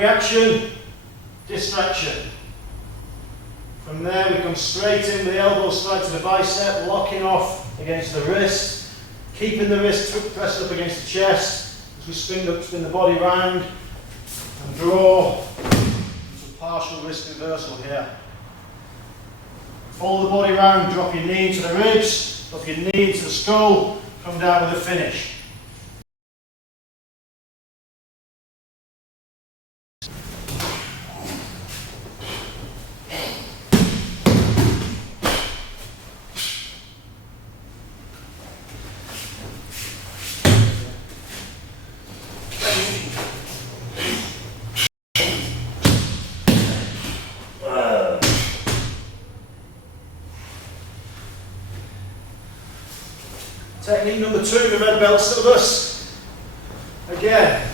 reaction, distraction. From there we come straight in with the elbow straight to the bicep, locking off against the wrist, keeping the wrist pressed up against the chest as we spin the body round and draw into partial wrist reversal here. Follow the body round, drop your knee to the ribs, drop your knee to the skull, come down with a finish. Technique number 2, the red belt syllabus. Again,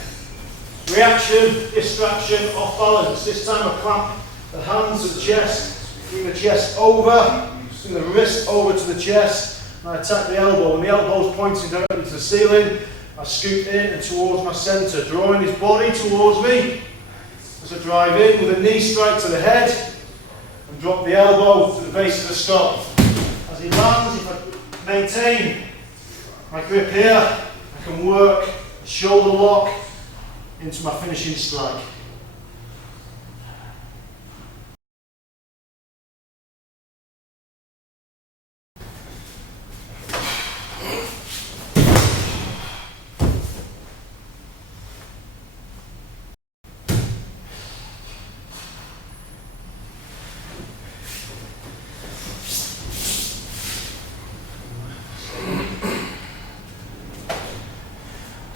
reaction, distraction, off balance. This time I clamp the hands to the chest, bring the chest over, bring the wrist over to the chest, and I attack the elbow. When the elbow is pointing directly to the ceiling, I scoop in and towards my centre, drawing his body towards me as I drive in with a knee strike to the head and drop the elbow to the base of the skull. As he lands, if I maintain my grip here, I can work a shoulder lock into my finishing strike.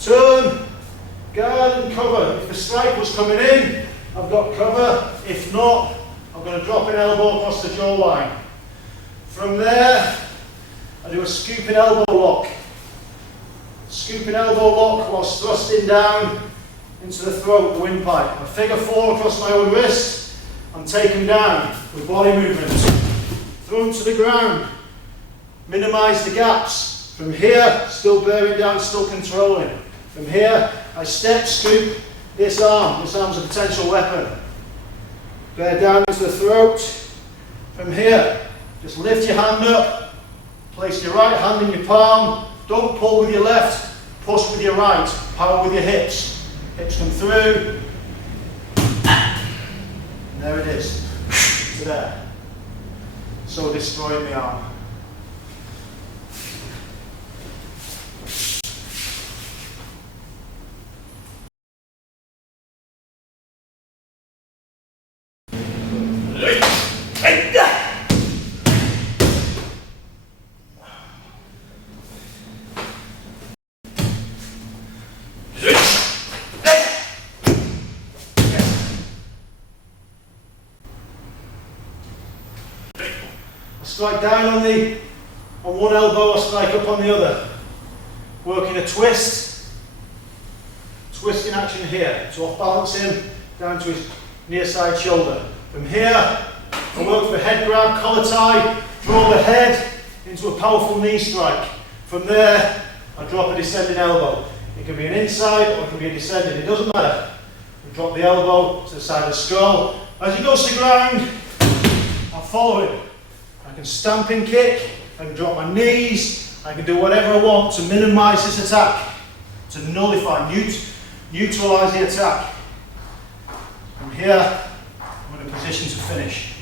Turn, guard and cover. If the strike was coming in, I've got cover. If not, I'm going to drop an elbow across the jawline. From there, I do a scooping elbow lock. Scooping elbow lock whilst thrusting down into the throat, the windpipe. A figure 4 across my own wrist and take them down with body movement. Throw them to the ground. Minimise the gaps. From here, still bearing down, still controlling. From here, I step, scoop, disarm. Disarm's a potential weapon. Bear down into the throat. From here, just lift your hand up. Place your right hand in your palm. Don't pull with your left, push with your right. Power with your hips. Hips come through. And there it is. To there. So destroying the arm. Strike down on one elbow, I strike up on the other. Working a twist. Twisting action here. So off balance him down to his near side shoulder. From here, I work for a head grab, collar tie, draw the head into a powerful knee strike. From there, I drop a descending elbow. It can be an inside or it can be a descending, it doesn't matter. I drop the elbow to the side of the skull. As he goes to the ground, I'll follow him. I can stamping kick, I can drop my knees, I can do whatever I want to minimise this attack, to nullify, neutralise the attack. From here, I'm in a position to finish.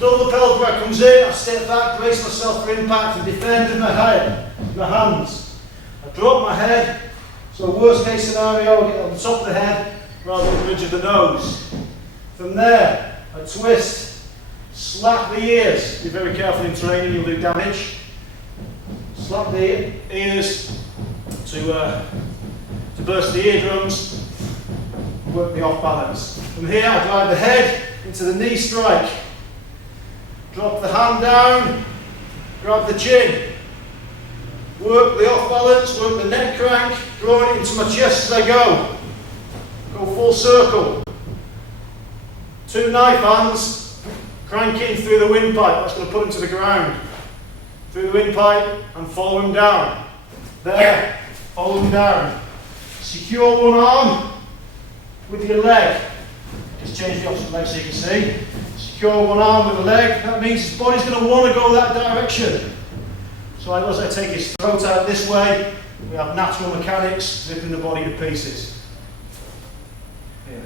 Double pelvic breath comes in, I step back, brace myself for impact and defend with my head, with my hands. I drop my head, so worst case scenario, I get on the top of the head rather than the bridge of the nose. From there, I twist, slap the ears. Be very careful in training, you'll do damage. Slap the ears to burst the eardrums, work the off balance. From here, I drive the head into the knee strike. drop the hand down, grab the chin, work the off balance, work the neck crank, drawing it into my chest as I go. Go full circle. 2 knife hands, cranking through the windpipe. That's going to put him to the ground. Through the windpipe and follow him down. There, follow him down. Secure one arm with your leg. Just change the opposite leg so you can see. Secure one arm with the leg. That means his body's going to want to go that direction. So as I take his throat out this way, we have natural mechanics ripping the body to pieces. Here.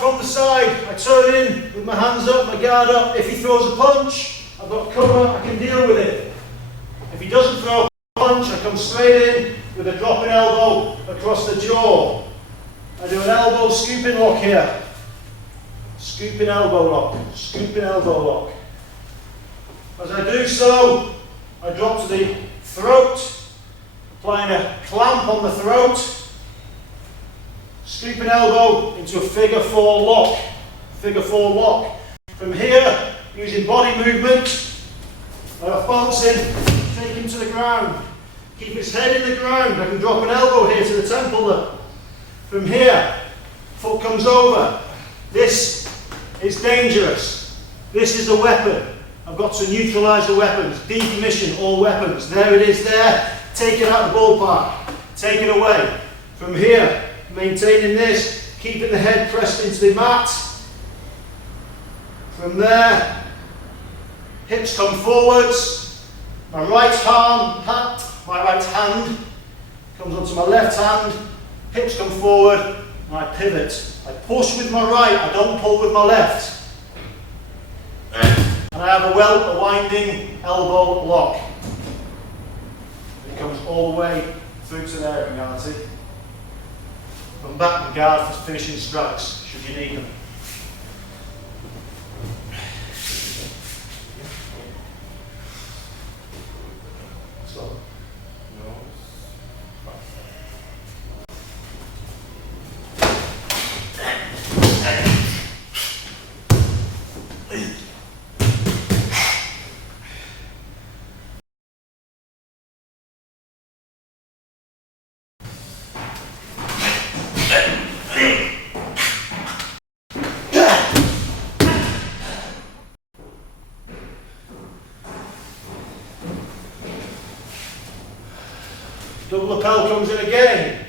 From the side, I turn in with my hands up, my guard up. If he throws a punch, I've got cover, I can deal with it. If he doesn't throw a punch, I come straight in with a dropping elbow across the jaw. I do an elbow scooping lock here. Scooping elbow lock, scooping elbow lock. As I do so, I drop to the throat, applying a clamp on the throat. Scooping elbow into a figure 4 lock. Figure 4 lock. From here, using body movement, I bounce in, take him to the ground. Keep his head in the ground. I can drop an elbow here to the temple there. From here, foot comes over. This is dangerous. This is a weapon. I've got to neutralise the weapons. Decommission all weapons. There it is there. Take it out of the ballpark. Take it away. From here, maintaining this, keeping the head pressed into the mat. From there, hips come forwards. My right hand comes onto my left hand. Hips come forward, and I pivot. I push with my right, I don't pull with my left. And I have a winding elbow lock. It comes all the way through to there in reality. Come back and guard for finishing strikes, should you need them. So, no. Double lapel comes in again.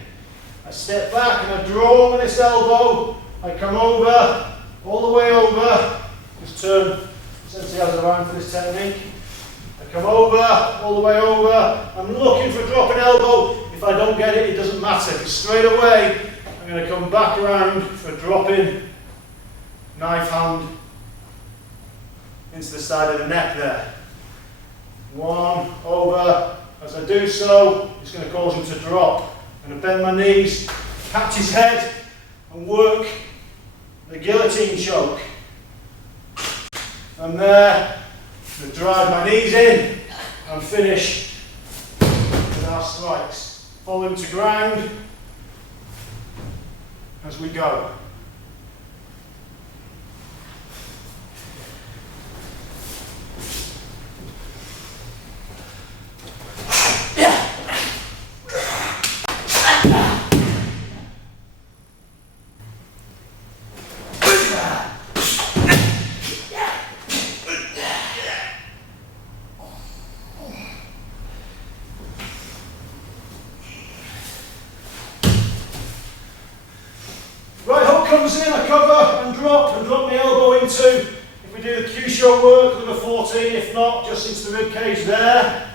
I step back and I draw with this elbow. I come over, all the way over. Just turn Sensei has around for this technique. I come over, all the way over. I'm looking for a dropping elbow. If I don't get it, it doesn't matter. Because straight away, I'm going to come back around for a dropping knife hand into the side of the neck there. One, over. As I do so, it's going to cause him to drop. I'm going to bend my knees, catch his head, and work the guillotine choke. From there, I'm going to drive my knees in and finish with our strikes. Follow him to ground as we go. Comes in, I cover and drop my elbow into, if we do the Q-show work, number 14, if not, just into the rib cage there.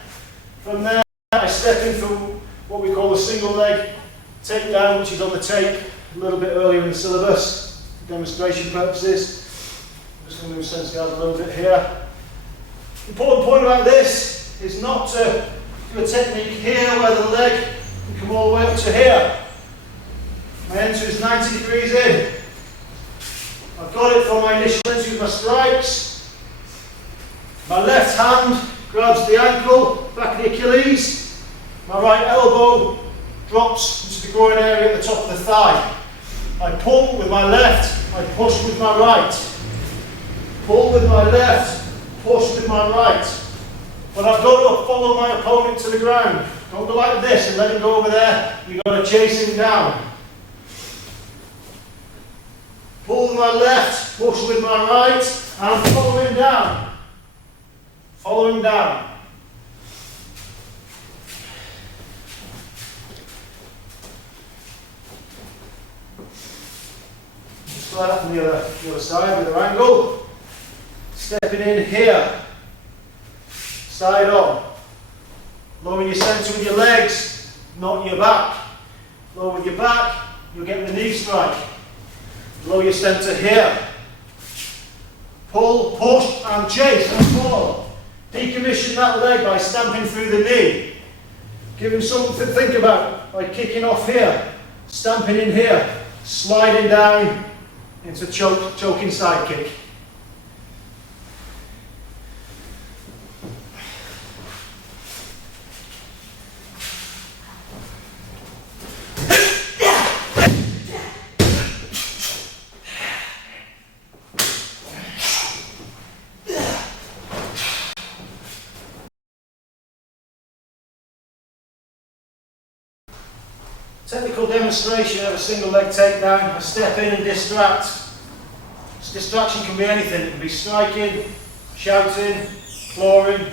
From there, I step in for what we call the single leg takedown, which is on the tape a little bit earlier in the syllabus, for demonstration purposes. I'm just going to move Sensei out a little bit here. The important point about this is not to do a technique here where the leg can come all the way up to here. My entry is 90 degrees in. I've got it for my initial entry with my strikes. My left hand grabs the ankle, back of the Achilles. My right elbow drops into the groin area at the top of the thigh. I pull with my left, I push with my right. Pull with my left, push with my right. But I've got to follow my opponent to the ground. Don't go like this and let him go over there. You've got to chase him down. Pull with my left, push with my right, and follow him down. Follow him down. Just slide up from the other side with the angle. Stepping in here. Side on. Lower your centre with your legs, not your back. Lower with your back, you'll get the knee strike. Lower your centre here. Pull, push, and chase, and follow. Decommission that leg by stamping through the knee. Give him something to think about by kicking off here, stamping in here, sliding down into choking side kick. Technical demonstration of a single leg takedown. I step in and distract. This distraction can be anything. It can be striking, shouting, clawing,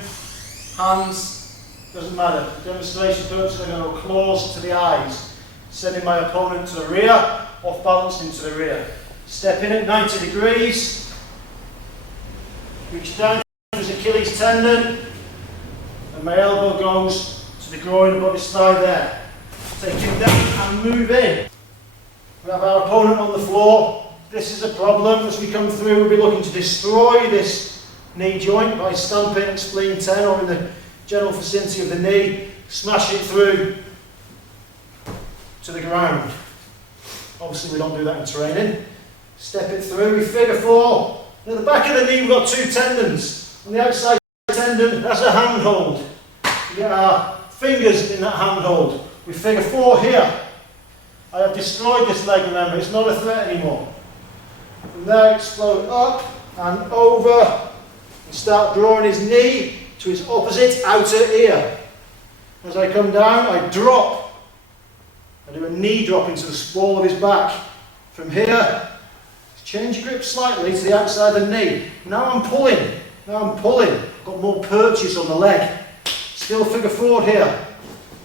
hands, doesn't matter. For demonstration purposes, I'm going to go claws to the eyes, sending my opponent to the rear, off balance into the rear. Step in at 90 degrees, reach down to his Achilles tendon, and my elbow goes to the groin above his thigh there. Take him down and move in. We have our opponent on the floor. This is a problem. As we come through, we'll be looking to destroy this knee joint by stamping at spleen 10 or in the general vicinity of the knee, smash it through to the ground. Obviously, we don't do that in training. Step it through. We figure four. At the back of the knee, we've got two tendons. On the outside tendon, that's a handhold. We get our fingers in that handhold. We figure four here. I have destroyed this leg, remember, it's not a threat anymore. From there, explode up and over and start drawing his knee to his opposite outer ear. As I come down, I drop. I do a knee drop into the small of his back. From here, change grip slightly to the outside of the knee. Now I'm pulling. Got more purchase on the leg. Still figure four here.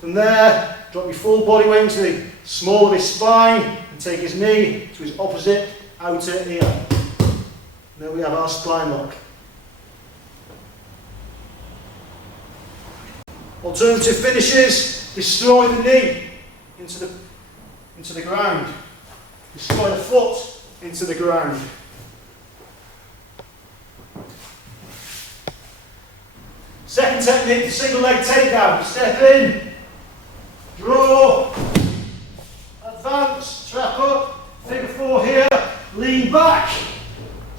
From there, drop your full body weight into the small of his spine and take his knee to his opposite outer ear. And there we have our spine lock. Alternative finishes, destroy the knee into the ground. Destroy the foot into the ground. Second technique, the single leg takedown. Step in. Draw, advance, trap up, figure four here, lean back,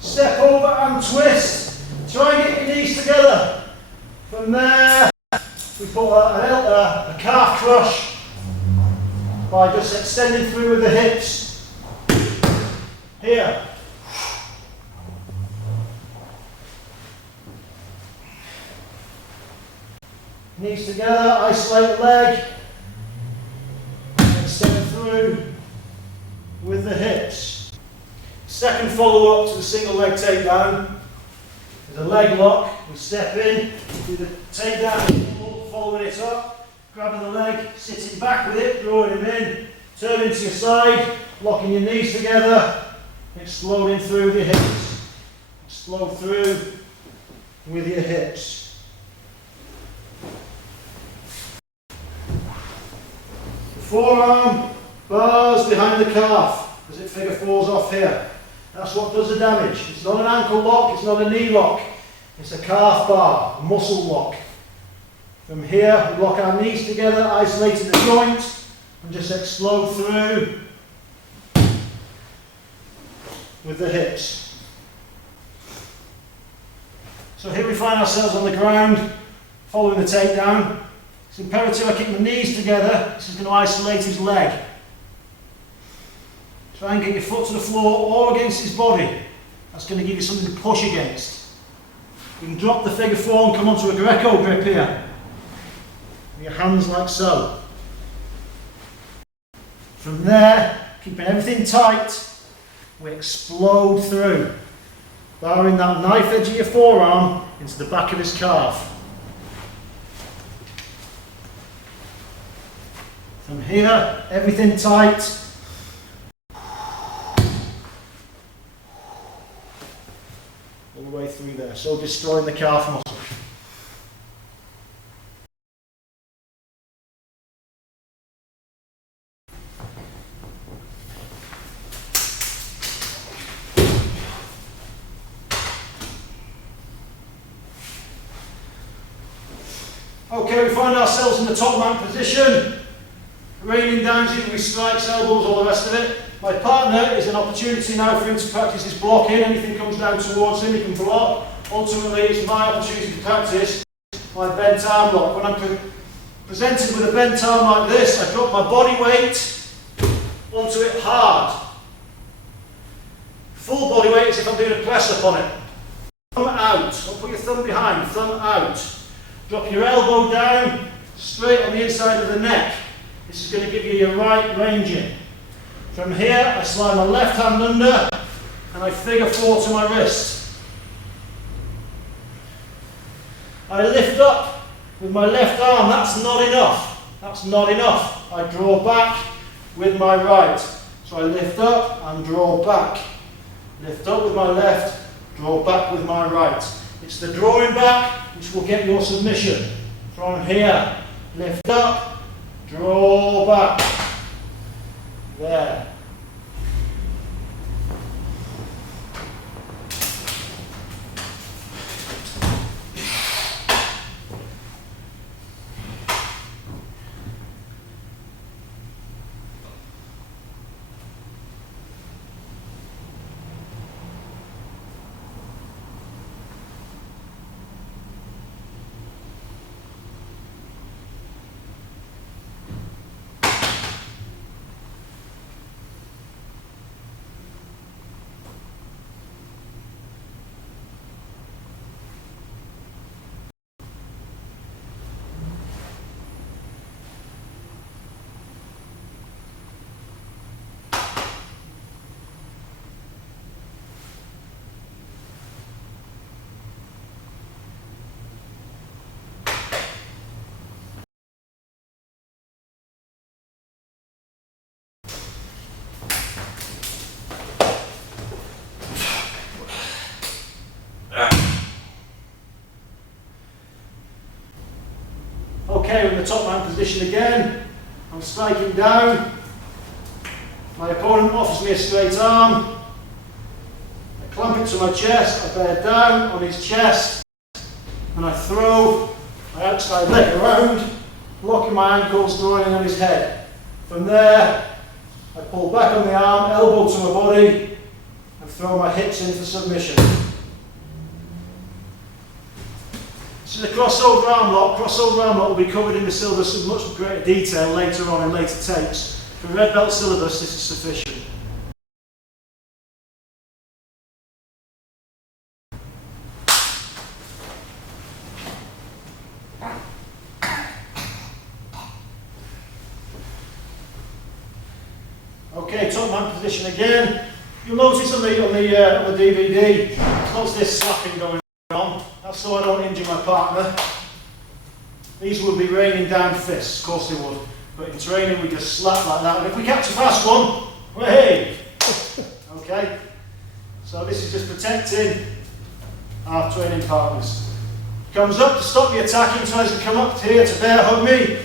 step over and twist. Try and get your knees together. From there, we put a calf crush by just extending through with the hips. Here. Knees together, isolate the leg. Step through with the hips. Second follow-up to the single leg takedown is a leg lock. We step in, do the takedown, following it up, grabbing the leg, sitting back with it, drawing him in, turning to your side, locking your knees together, exploding through the hips. Explode through with your hips. Forearm bars behind the calf as it figure fours off here. That's what does the damage. It's not an ankle lock, it's not a knee lock. It's a calf bar, a muscle lock. From here, we lock our knees together, isolating the joint, and just explode through with the hips. So here we find ourselves on the ground, following the takedown. It's imperative I keep my knees together. This is going to isolate his leg. Try and get your foot to the floor or against his body. That's going to give you something to push against. You can drop the figure four and come onto a Greco grip here. With your hands like so. From there, keeping everything tight, we explode through, barring that knife edge of your forearm into the back of his calf. From here, everything tight. All the way through there, so destroying the calf muscle. Okay, we find ourselves in the top man position, raining down with strikes, elbows, all the rest of it. My partner is an opportunity now for him to practice his blocking. Anything comes down towards him, he can block. Ultimately, it's my opportunity to practice my bent arm block. When I'm presented with a bent arm like this, I drop my body weight onto it hard. Full body weight is if I'm doing a press up on it. Thumb out, don't put your thumb behind, thumb out. Drop your elbow down, straight on the inside of the neck. This is going to give you your right ranging. From here, I slide my left hand under and I figure four to my wrist. I lift up with my left arm. That's not enough. That's not enough. I draw back with my right. So I lift up and draw back. Lift up with my left, draw back with my right. It's the drawing back which will get your submission. From here, lift up, draw back. There. Okay, we're in the top man position again. I'm striking down. My opponent offers me a straight arm. I clamp it to my chest, I bear down on his chest, and I throw my outside leg around, blocking my ankles, drawing on his head. From there, I pull back on the arm, elbow to my body, and throw my hips in for submission. This is a crossover arm lock. Crossover arm lock will be covered in the syllabus in much greater detail later on in later tapes. For red belt syllabus, this is sufficient. Okay, top man position again. You'll notice on the DVD, what's this slapping going on? That's so I don't injure my partner. These would be raining down fists, of course they would. But in training we just slap like that. And if we catch a fast one, hey! Okay? So this is just protecting our training partners. Comes up to stop the attacking, tries to come up here to bear hug me.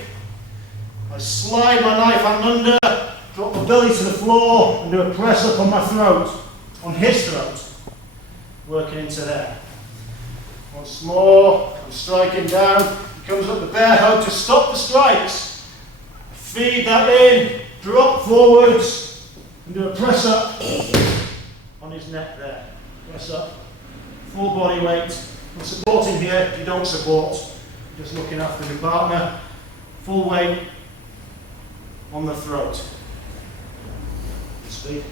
I slide my knife hand under, drop my belly to the floor and do a press up on my throat, on his throat, working into there. Once more, I'm striking down, he comes up the bear hug to stop the strikes. Feed that in, drop forwards and do a press up on his neck there. Press up. Full body weight. I'm supporting here. You don't support. Just looking after your partner. Full weight on the throat. Speed.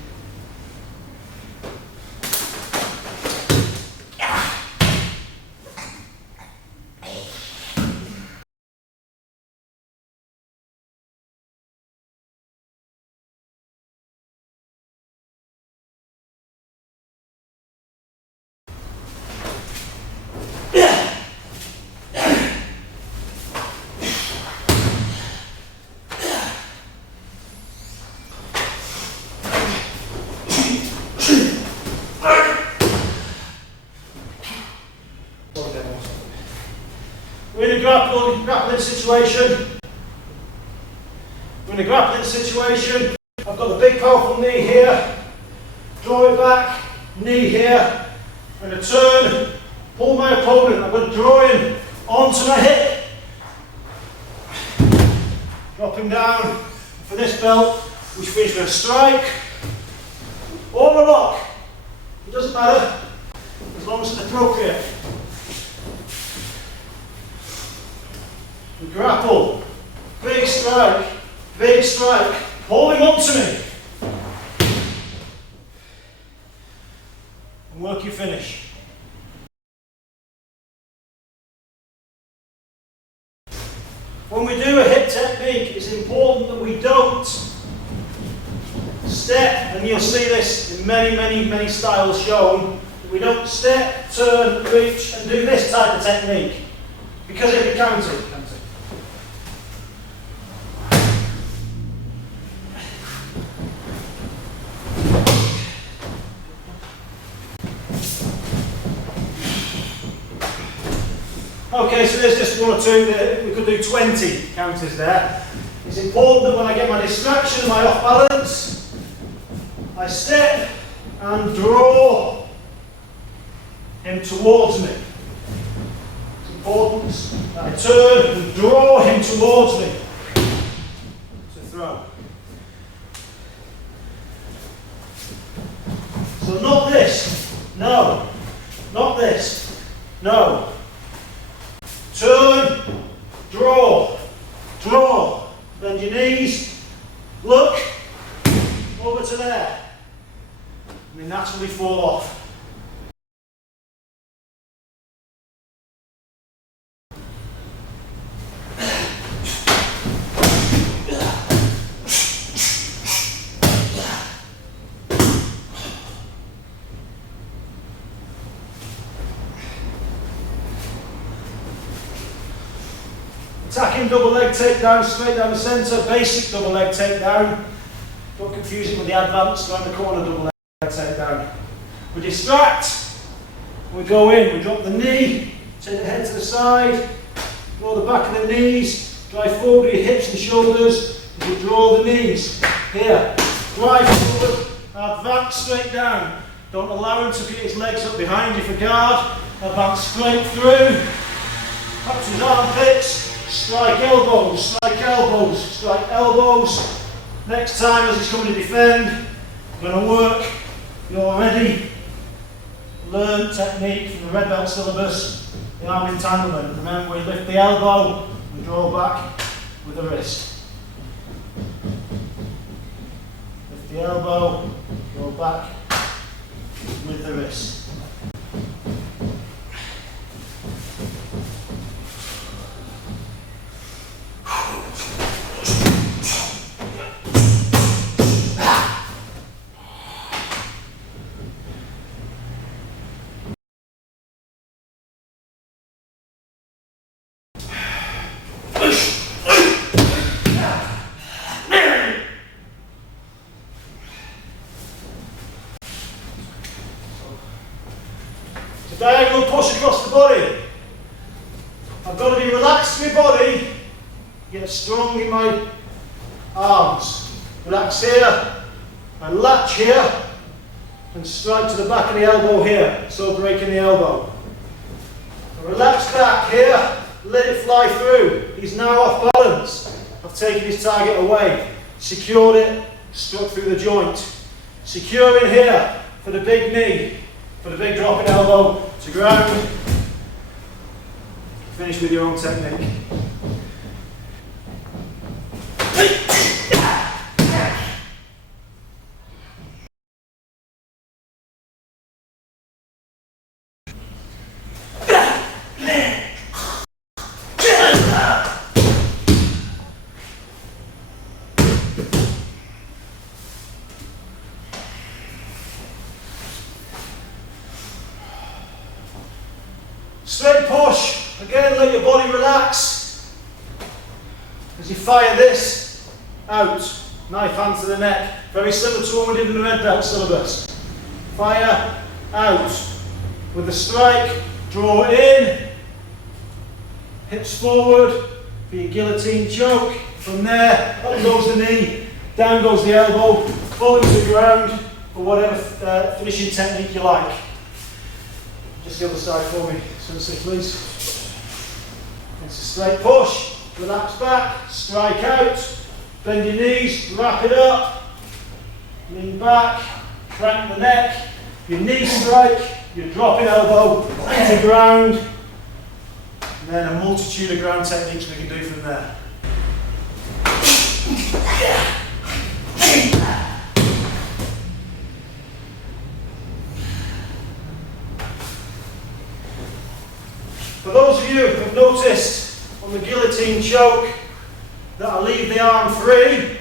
We're in a grappling situation. We're in a grappling situation. I've got the big powerful knee here. Draw it back, knee here. I'm going to turn, pull my opponent. I'm going to draw him onto my hip. Drop him down. For this belt, which finish with a strike or a lock. It doesn't matter, as long as it's appropriate. We grapple, big strike, hold him onto me. And work your finish. When we do a hip technique, it's important that we don't step, and you'll see this in many styles shown, that we don't step, turn, reach, and do this type of technique, because it'll be counted. Okay, so there's just one or two that we could do 20 counters there. It's important that when I get my distraction, my off balance, I step and draw him towards me. It's important that I turn and draw him towards me to throw. So not this, no, not this, no. Turn, draw, bend your knees, look, over to there, and they naturally fall off. Attacking double leg takedown, straight down the centre, basic double leg takedown. Don't confuse it with the advanced around the corner double leg takedown. We distract, we go in, we drop the knee, take the head to the side, draw the back of the knees, drive forward your hips and shoulders, and we draw the knees. Here, drive forward, advance straight down. Don't allow him to get his legs up behind you for guard. Advance straight through, up to his armpits. Strike elbows, strike elbows, strike elbows. Next time as he's coming to defend, we're going to work the already learned technique from the red belt syllabus, the arm entanglement. Remember, we lift the elbow, we draw back with the wrist. Lift the elbow, draw back with the wrist. Diagonal push across the body. I've got to be relaxed in my body, get strong in my arms. Relax here, I latch here, and strike to the back of the elbow here, so breaking the elbow. I relax back here, let it fly through. He's now off balance. I've taken his target away, secured it, struck through the joint. Secure in here, for the big knee, for the big dropping elbow to ground. Finish with your own technique. Straight push. Again, let your body relax as you fire this out. Knife hand to the neck. Very similar to what we did in the red belt syllabus. Fire out. With the strike, draw in. Hips forward for your guillotine choke. From there, up goes the knee, down goes the elbow, fall into the ground for whatever finishing technique you like. Just the other side for me, Sensei, please. It's a straight push, relax back, strike out, bend your knees, wrap it up, lean back, crank the neck, your knee strike, your dropping elbow into ground, and then a multitude of ground techniques we can do from there. For those of you who have noticed on the guillotine choke that I leave the arm free,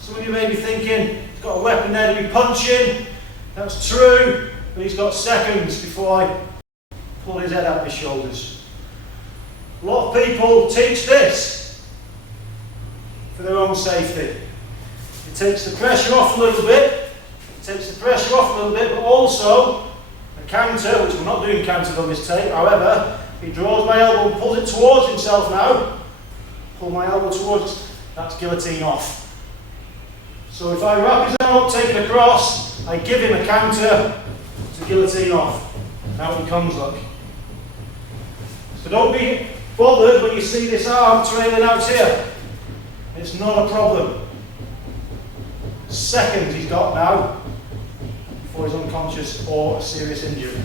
some of you may be thinking he's got a weapon there to be punching. That's true, but he's got seconds before I pull his head out of his shoulders. A lot of people teach this for their own safety. It takes the pressure off a little bit, but also a counter, which we're not doing counters on this tape, however, he draws my elbow and pulls it towards himself now. Pull my elbow towards, that's guillotine off. So if I wrap his arm up, take it across, I give him a counter to guillotine off. Now he comes, look. So don't be bothered when you see this arm trailing out here. It's not a problem. Seconds he's got now before he's unconscious or a serious injury.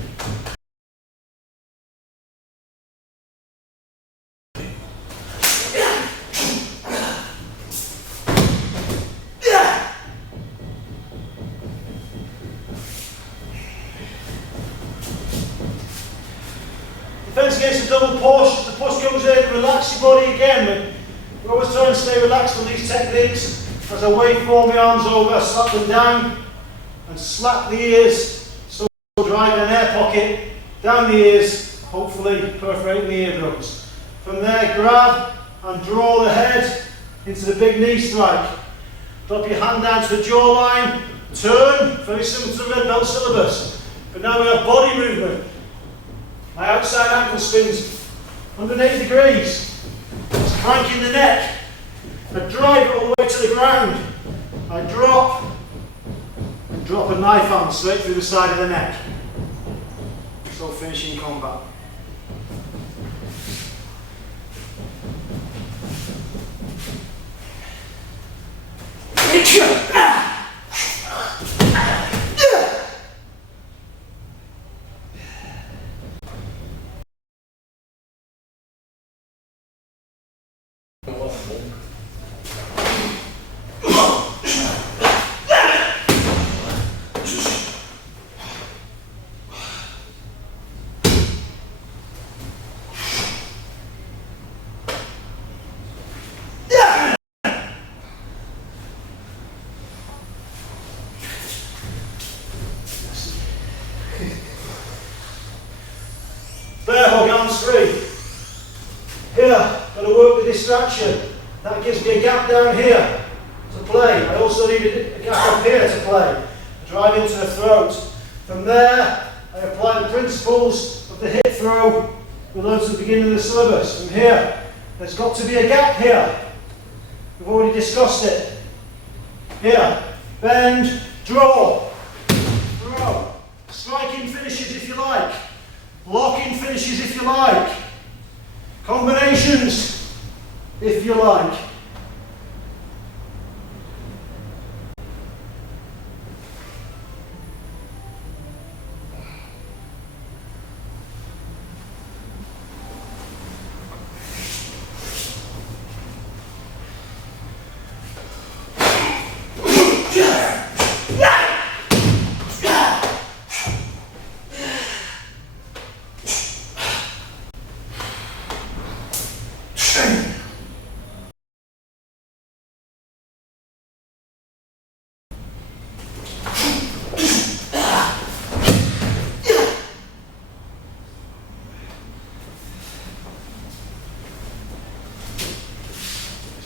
Defense against a double push. The push comes in, relax your body again. We're always trying to stay relaxed on these techniques. As I waveform my arms over, slap them down and slap the ears. So drive an air pocket down the ears, hopefully perforating the eardrums. From there, grab and draw the head into the big knee strike. Drop your hand down to the jawline, turn, very similar to the red belt syllabus. But now we have body movement. My outside ankle spins 180 degrees. It's cranking the neck. I drive it all the way to the ground. I drop and drop a knife hand straight through the side of the neck. So finishing combat. Bear hug, arms free. Here, got to work the distraction. That gives me a gap down here to play. I also need a gap up here to play. Drive into the throat. From there, I apply the principles of the hip throw we learned at the beginning of the syllabus. From here, there's got to be a gap here. We've already discussed it. Here, bend, draw, throw. Striking finishes if you like. Locking finishes if you like. Combinations if you like.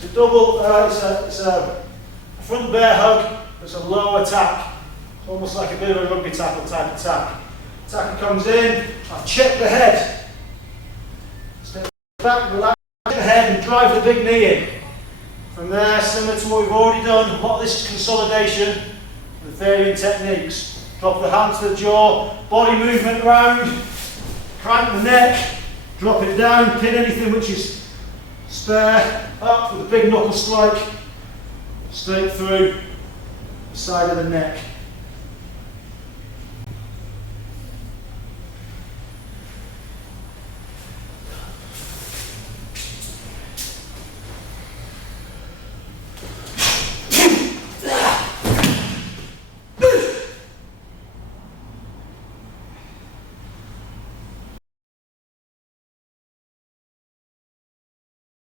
It's a double, it's a front bear hug, it's a low attack. It's almost like a bit of a rugby tackle type attack. Attacker comes in, I check the head. Step back, relax the head and drive the big knee in. From there, similar to what we've already done, a lot of this is consolidation with varying techniques. Drop the hand to the jaw, body movement round, crank the neck, drop it down, pin anything which is spare, up with a big knuckle strike, straight through the side of the neck.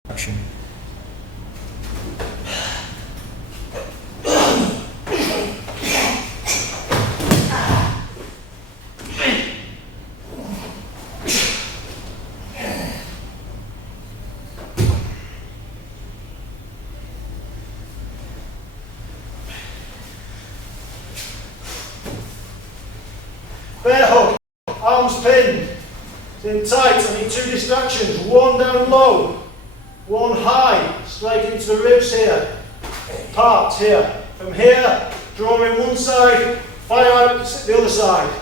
Action. Bear hug, arms pinned, it's in tight. I need two distractions, one down low, one high, straight into the ribs here, part here. From here, draw in one side, fire out the other side.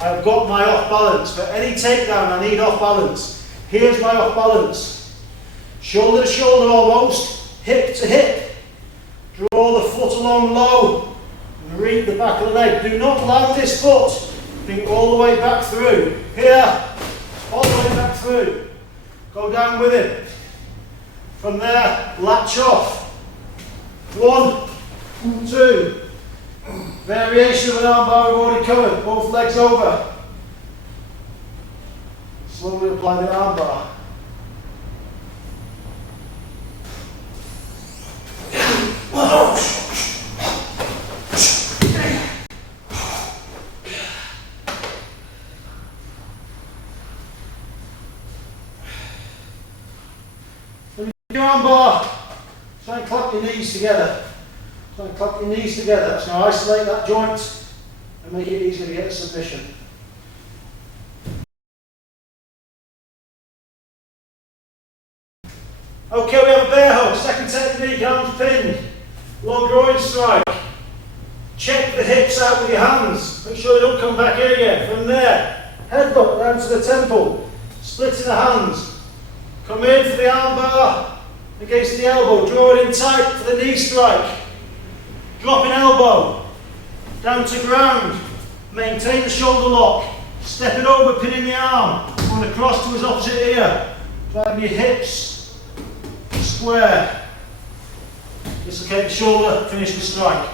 I've got my off balance. For any takedown I need off balance. Here's my off balance. Shoulder to shoulder almost, hip to hip. Draw the foot along low and read the back of the leg. Do not land this foot. Bring it all the way back through. Here, all the way back through. Go down with it. From there, latch off. 1, 2. Variation of an armbar we've already covered. Both legs over. Slowly apply the armbar. Your armbar, try and clap your knees together. Try and clap your knees together. So now isolate that joint and make it easier to get a submission. Okay, we have a bear hug. Second technique, arms pinned. Low groin strike. Check the hips out with your hands. Make sure they don't come back in again. From there, headbutt down to the temple. Splitting the hands. Come in for the armbar. Against the elbow, draw it in tight for the knee strike. Dropping elbow, down to ground. Maintain the shoulder lock. Step it over, pinning the arm. Going across to his opposite ear. Driving your hips square. Dislocate the shoulder, finish the strike.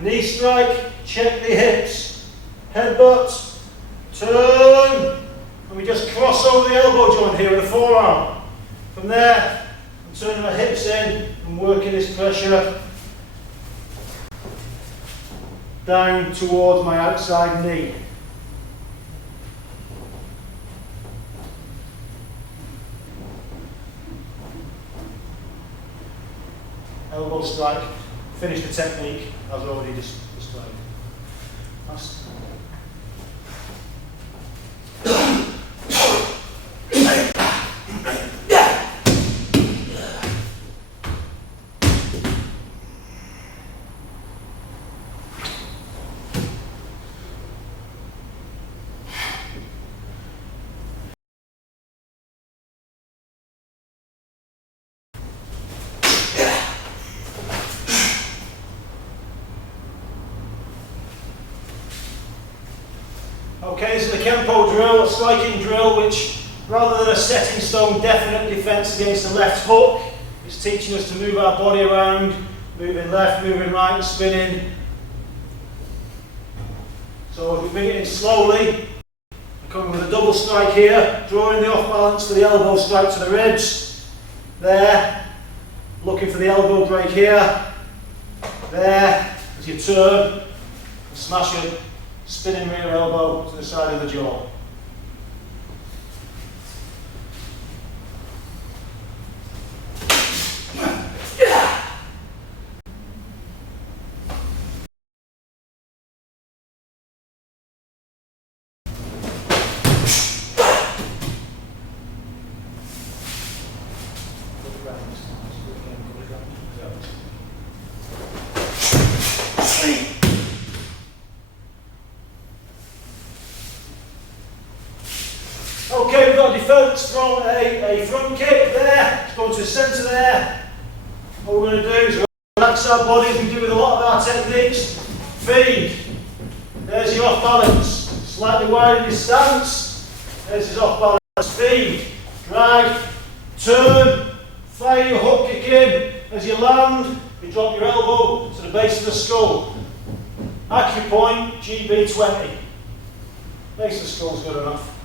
Knee strike, check the hips. Headbutt. Turn, and we just cross over the elbow joint here with the forearm. From there, I'm turning my hips in and working this pressure down towards my outside knee. Elbow strike, finish the technique as already described. Okay, this is the kenpo drill, a striking drill which, rather than a set in stone definite defence against the left hook, is teaching us to move our body around, moving left, moving right, and spinning. So if we bring it in slowly, coming with a double strike here, drawing the off balance for the elbow strike to the ribs, there, looking for the elbow break here, there, as you turn, and smash your spinning rear elbow to the side of the jaw. let's throw a front kick there. It's going to the centre there. What we're going to do is relax our bodies. We do with a lot of our techniques. Feed. There's your off balance. Slightly widen your stance. There's his off balance. Feed. Drag. Turn. Fire your hook kick in. As you land, you drop your elbow to the base of the skull. Acupoint, GB20. Base of the skull's good enough.